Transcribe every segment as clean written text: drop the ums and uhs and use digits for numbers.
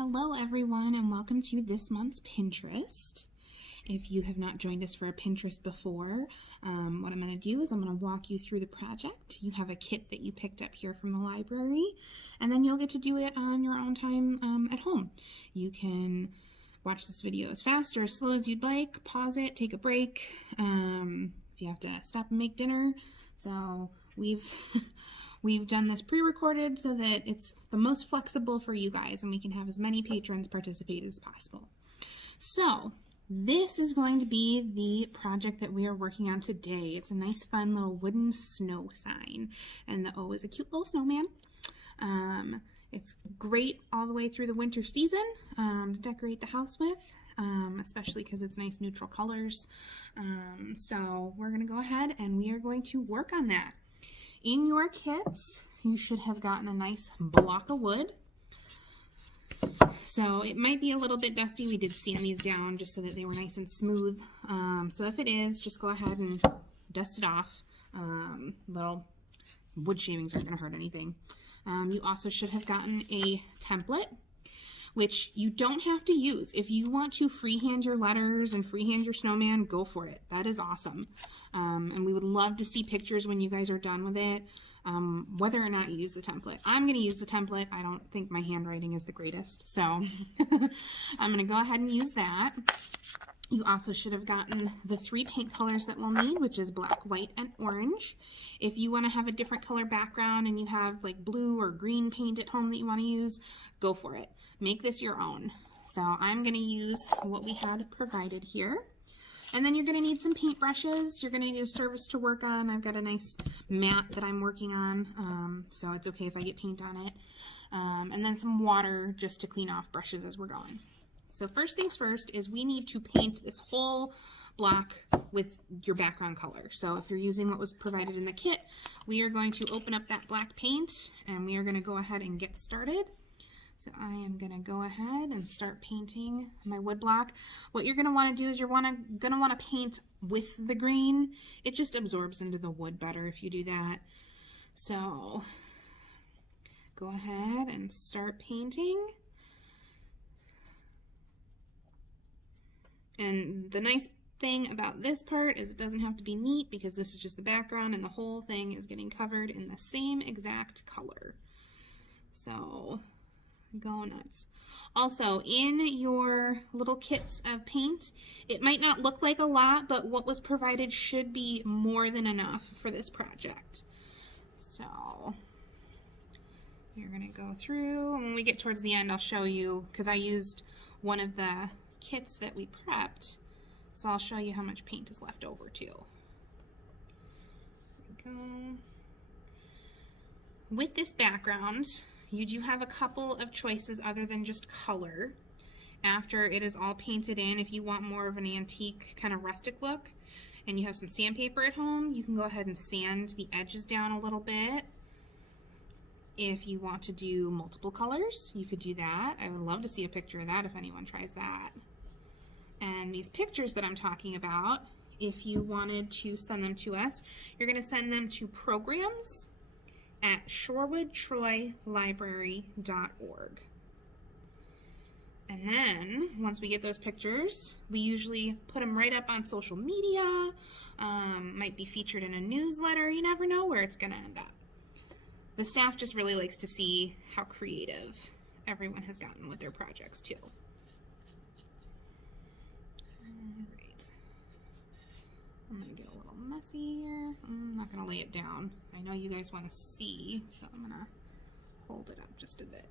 Hello everyone and welcome to this month's Pinterest. If you have not joined us for a Pinterest before, what I'm going to do is I'm going to walk you through the project. You have a kit that you picked up here from the library, and then you'll get to do it on your own time at home. You can watch this video as fast or as slow as you'd like, pause it, take a break, if you have to stop and make dinner. So we've done this pre-recorded so that it's the most flexible for you guys and we can have as many patrons participate as possible. So this is going to be the project that we are working on today. It's a nice fun little wooden snow sign, and the O is a cute little snowman. It's great all the way through the winter season to decorate the house with, especially because it's nice neutral colors. So we're going to go ahead and we are going to work on that. In your kits, you should have gotten a nice block of wood. So it might be a little bit dusty. We did sand these down just so that they were nice and smooth. So if it is, just go ahead and dust it off. Little wood shavings aren't going to hurt anything. You also should have gotten a template, which you don't have to use. If you want to freehand your letters and freehand your snowman, go for it. That is awesome. And we would love to see pictures when you guys are done with it, whether or not you use the template. I'm going to use the template. I don't think my handwriting is the greatest, so I'm going to go ahead and use that. You also should have gotten the 3 paint colors that we'll need, which is black, white, and orange. If you want to have a different color background and you have like blue or green paint at home that you want to use, go for it. Make this your own. So I'm going to use what we had provided here. And then you're going to need some paint brushes. You're going to need a surface to work on. I've got a nice mat that I'm working on, so it's okay if I get paint on it. And then some water just to clean off brushes as we're going. So first things first is we need to paint this whole block with your background color. So if you're using what was provided in the kit, we are going to open up that black paint and we are going to go ahead and get started. So I am going to go ahead and start painting my wood block. What you're going to want to do is you're going to want to paint with the green. It just absorbs into the wood better if you do that. So go ahead and start painting. And the nice thing about this part is it doesn't have to be neat because this is just the background and the whole thing is getting covered in the same exact color. So go nuts. Also, in your little kits of paint, it might not look like a lot, but what was provided should be more than enough for this project. So you're going to go through, and when we get towards the end, I'll show you, because I used one of the kits that we prepped, so I'll show you how much paint is left over too. There we go. With this background, you do have a couple of choices other than just color. After it is all painted in, if you want more of an antique kind of rustic look and you have some sandpaper at home, you can go ahead and sand the edges down a little bit. If you want to do multiple colors, you could do that. I would love to see a picture of that if anyone tries that. And these pictures that I'm talking about, if you wanted to send them to us, you're going to send them to programs at Shorewood-Troy-Library.org. And then, once we get those pictures, we usually put them right up on social media, might be featured in a newsletter. You never know where it's going to end up. The staff just really likes to see how creative everyone has gotten with their projects too. Alright. I'm going to get a little messy here. I'm not going to lay it down. I know you guys want to see, so I'm going to hold it up just a bit.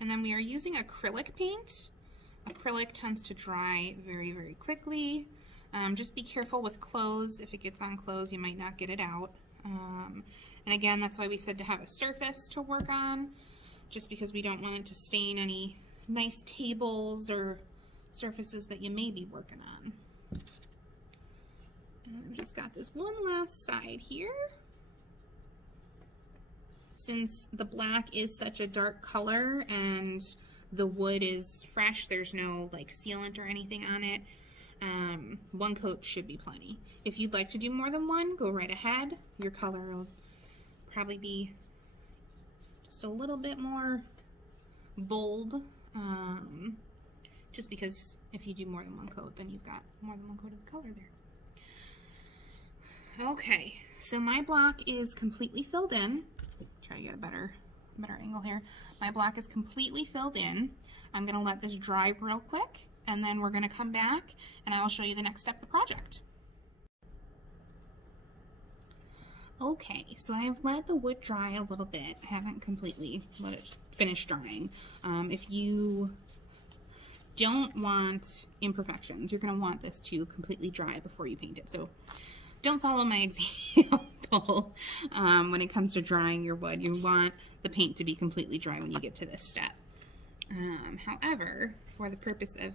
And then we are using acrylic paint. Acrylic tends to dry very, very quickly. Just be careful with clothes. If it gets on clothes, you might not get it out. And again, that's why we said to have a surface to work on, just because we don't want it to stain any nice tables or surfaces that you may be working on. And I've just got this one last side here. Since the black is such a dark color and the wood is fresh, there's no like sealant or anything on it, One coat should be plenty. If you'd like to do more than one, go right ahead. Your color will probably be just a little bit more bold, just because if you do more than one coat, then you've got more than one coat of the color there. Okay, so my block is completely filled in. Try to get a better angle here. My block is completely filled in. I'm gonna let this dry real quick, and then we're gonna come back and I will show you the next step of the project. Okay, so I've let the wood dry a little bit. I haven't completely let it finish drying. If you don't want imperfections, you're gonna want this to completely dry before you paint it. So don't follow my example when it comes to drying your wood. You want the paint to be completely dry when you get to this step. However, for the purpose of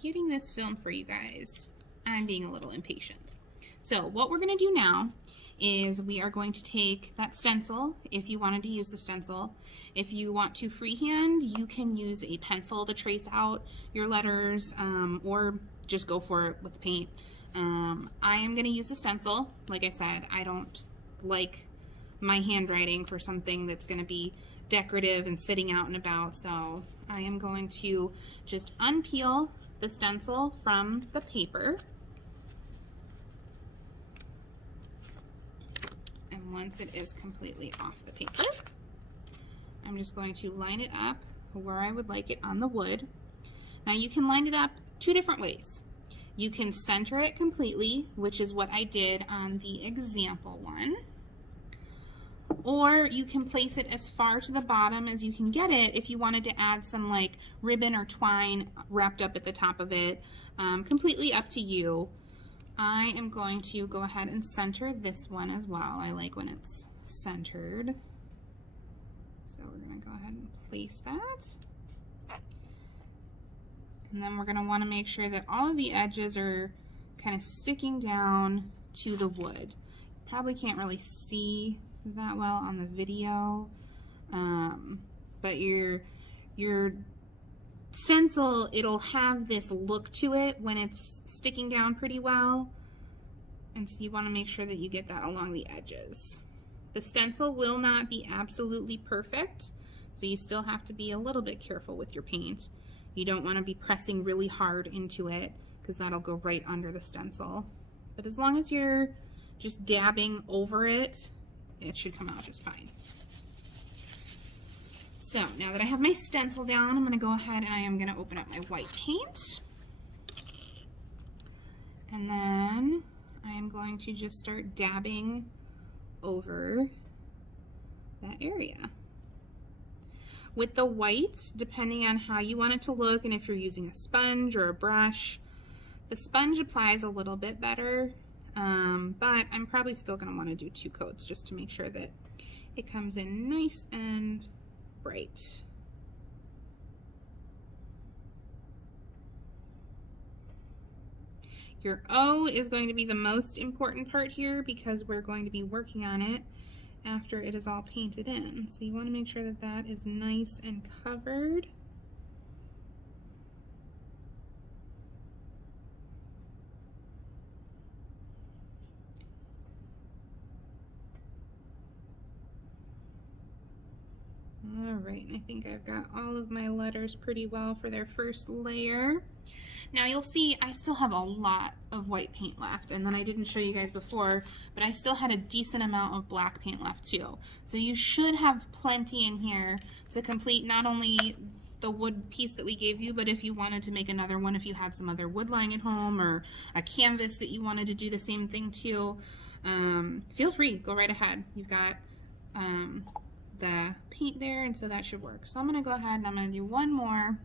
getting this film for you guys, I'm being a little impatient. So what we're going to do now is we are going to take that stencil, if you wanted to use the stencil. If you want to freehand, you can use a pencil to trace out your letters, or just go for it with the paint. I am going to use the stencil. Like I said, I don't like my handwriting for something that's going to be decorative and sitting out and about, so I am going to just unpeel the stencil from the paper. And once it is completely off the paper, I'm just going to line it up where I would like it on the wood. Now you can line it up two different ways. You can center it completely, which is what I did on the example one. Or you can place it as far to the bottom as you can get it if you wanted to add some like ribbon or twine wrapped up at the top of it. Completely up to you. I am going to go ahead and center this one as well. I like when it's centered. So we're going to go ahead and place that. And then we're going to want to make sure that all of the edges are kind of sticking down to the wood. Probably can't really see that well on the video, but your stencil, it'll have this look to it when it's sticking down pretty well, and so you want to make sure that you get that along the edges. The stencil will not be absolutely perfect, so you still have to be a little bit careful with your paint. You don't want to be pressing really hard into it because that'll go right under the stencil, but as long as you're just dabbing over it, it should come out just fine. So now that I have my stencil down, I'm going to go ahead and I am going to open up my white paint. And then I am going to just start dabbing over that area. With the white, depending on how you want it to look and if you're using a sponge or a brush, the sponge applies a little bit better. But I'm probably still going to want to do 2 coats just to make sure that it comes in nice and bright. Your O is going to be the most important part here because we're going to be working on it after it is all painted in. So you want to make sure that that is nice and covered. Alright, I think I've got all of my letters pretty well for their first layer. Now you'll see I still have a lot of white paint left, and then I didn't show you guys before, but I still had a decent amount of black paint left too. So you should have plenty in here to complete not only the wood piece that we gave you, but if you wanted to make another one, if you had some other wood lying at home or a canvas that you wanted to do the same thing to, feel free, go right ahead. You've got the paint there, and so that should work. So I'm going to go ahead and I'm going to do one more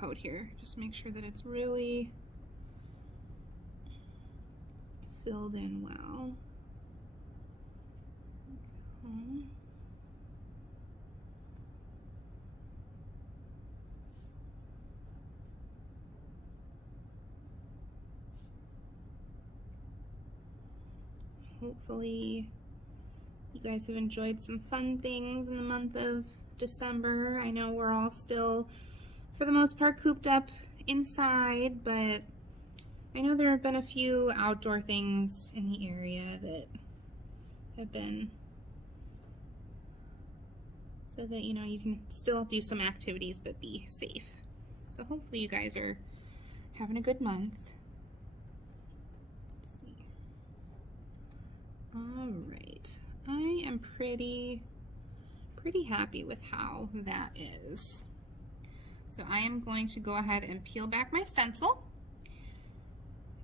coat here. Just make sure that it's really filled in well. Okay. Hopefully you guys have enjoyed some fun things in the month of December. I know we're all still, for the most part, cooped up inside, but I know there have been a few outdoor things in the area that have been so that, you know, you can still do some activities but be safe. So hopefully you guys are having a good month. Let's see. All right, I am pretty happy with how that is. So I am going to go ahead and peel back my stencil.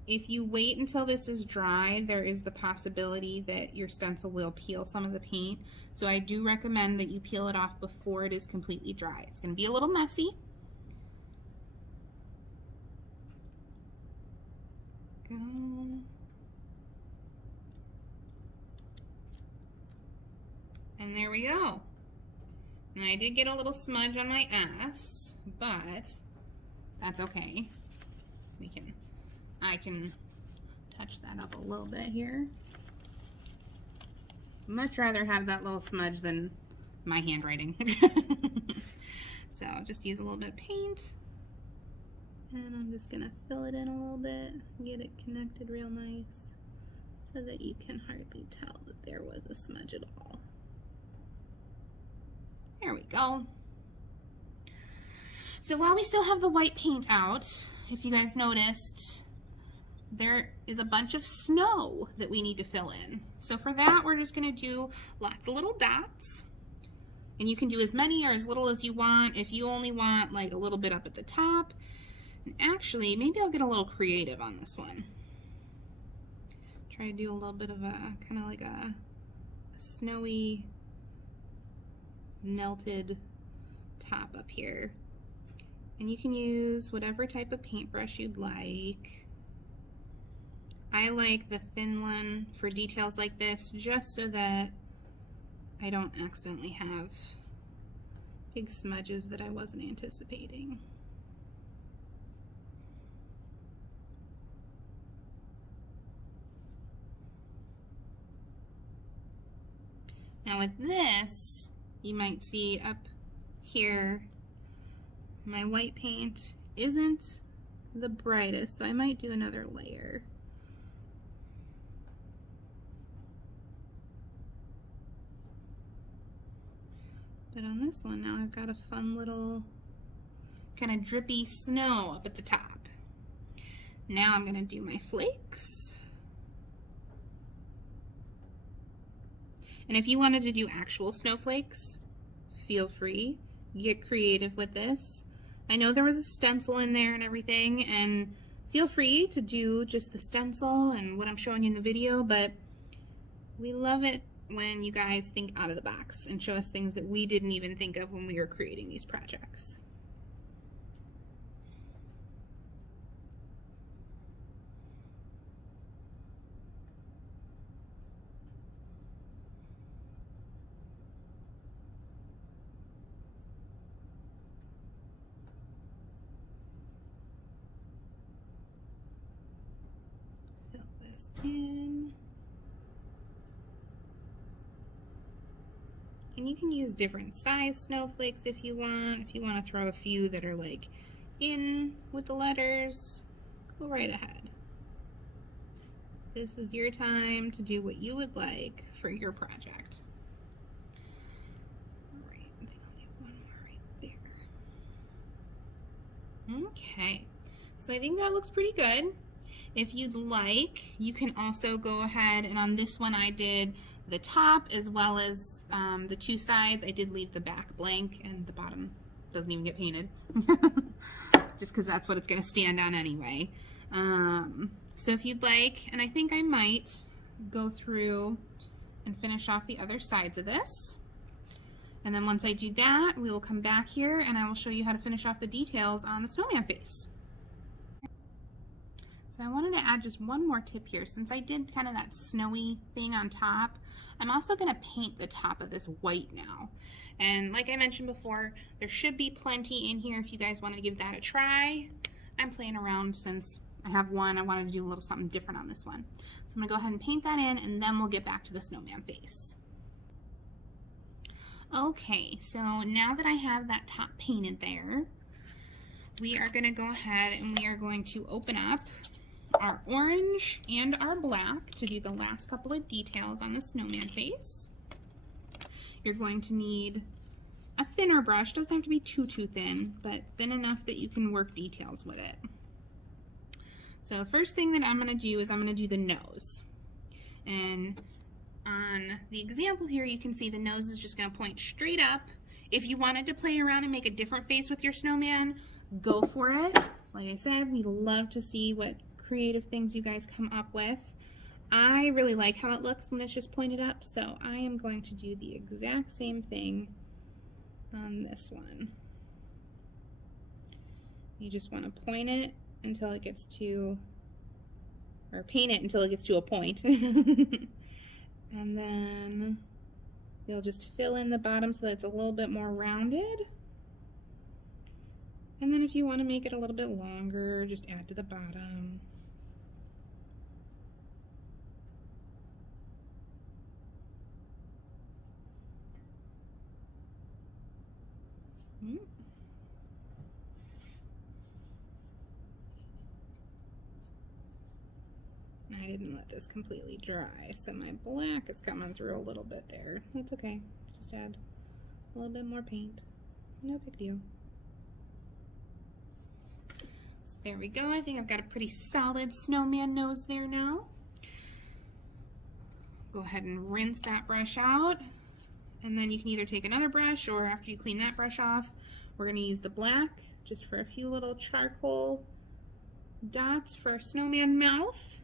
If you wait until this is dry, there is the possibility that your stencil will peel some of the paint. So I do recommend that you peel it off before it is completely dry. It's going to be a little messy. Go. And there we go. And I did get a little smudge on my S, but that's okay. I can touch that up a little bit here. Much rather have that little smudge than my handwriting. So just use a little bit of paint, and I'm just gonna fill it in a little bit, get it connected real nice so that you can hardly tell that there was a smudge at all. There we go. So while we still have the white paint out, if you guys noticed, there is a bunch of snow that we need to fill in. So for that, we're just gonna do lots of little dots. And you can do as many or as little as you want. If you only want like a little bit up at the top. And actually, maybe I'll get a little creative on this one. Try to do a little bit of a, kind of like a snowy, melted top up here. And you can use whatever type of paintbrush you'd like. I like the thin one for details like this, just so that I don't accidentally have big smudges that I wasn't anticipating. Now with this, you might see up here, my white paint isn't the brightest, so I might do another layer. But on this one now, I've got a fun little kind of drippy snow up at the top. Now I'm gonna do my flakes. And if you wanted to do actual snowflakes, feel free, get creative with this. I know there was a stencil in there and everything, and feel free to do just the stencil and what I'm showing you in the video, but we love it when you guys think out of the box and show us things that we didn't even think of when we were creating these projects. Fill this in. And you can use different size snowflakes if you want. If you want to throw a few that are like in with the letters, go right ahead. This is your time to do what you would like for your project. All right, I think I'll do one more right there. Okay, so I think that looks pretty good. If you'd like, you can also go ahead, and on this one I did the top as well as the two sides. I did leave the back blank and the bottom doesn't even get painted just because that's what it's going to stand on anyway. So if you'd like, and I think I might go through and finish off the other sides of this, and then once I do that, we will come back here and I will show you how to finish off the details on the snowman face. So I wanted to add just one more tip here. Since I did kind of that snowy thing on top, I'm also going to paint the top of this white now. And like I mentioned before, there should be plenty in here if you guys want to give that a try. I'm playing around since I have one. I wanted to do a little something different on this one. So I'm going to go ahead and paint that in, and then we'll get back to the snowman face. Okay, so now that I have that top painted there, we are going to go ahead and we are going to open up our orange and our black to do the last couple of details on the snowman face. You're going to need a thinner brush. Doesn't have to be too thin, but thin enough that you can work details with it. So the first thing that I'm going to do is I'm going to do the nose. And on the example here, you can see the nose is just going to point straight up. If you wanted to play around and make a different face with your snowman, go for it. Like I said, we love to see what creative things you guys come up with. I really like how it looks when it's just pointed up, so I am going to do the exact same thing on this one. You just want to point it until it gets to, or paint it until it gets to a point. And then you'll just fill in the bottom so that it's a little bit more rounded. And then if you want to make it a little bit longer, just add to the bottom. I didn't let this completely dry, so my black is coming through a little bit there. That's okay. Just add a little bit more paint. No big deal. So there we go. I think I've got a pretty solid snowman nose there now. Go ahead and rinse that brush out. And then you can either take another brush, or after you clean that brush off, we're going to use the black just for a few little charcoal dots for a snowman mouth.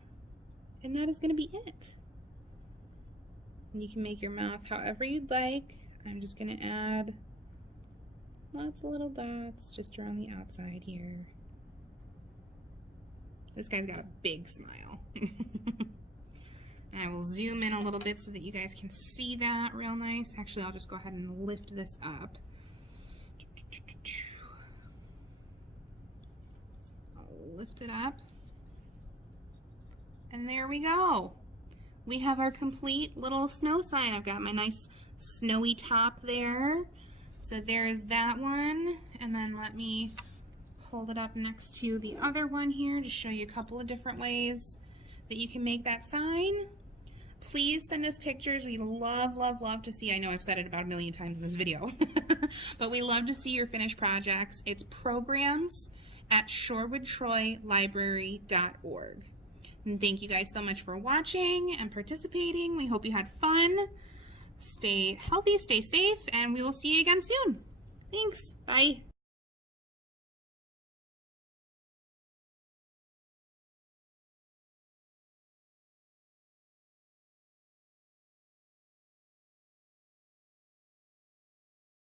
And that is going to be it. And you can make your mouth however you'd like. I'm just going to add lots of little dots just around the outside here. This guy's got a big smile. And I will zoom in a little bit so that you guys can see that real nice. Actually, I'll just go ahead and lift this up. I'll lift it up. And there we go. We have our complete little snow sign. I've got my nice snowy top there. So there's that one. And then let me hold it up next to the other one here to show you a couple of different ways that you can make that sign. Please send us pictures. We love, love, love to see. I know I've said it about a million times in this video, but we love to see your finished projects. It's programs@shorewood-troy-library.org. And thank you guys so much for watching and participating. We hope you had fun. Stay healthy, stay safe, and we will see you again soon. Thanks. Bye.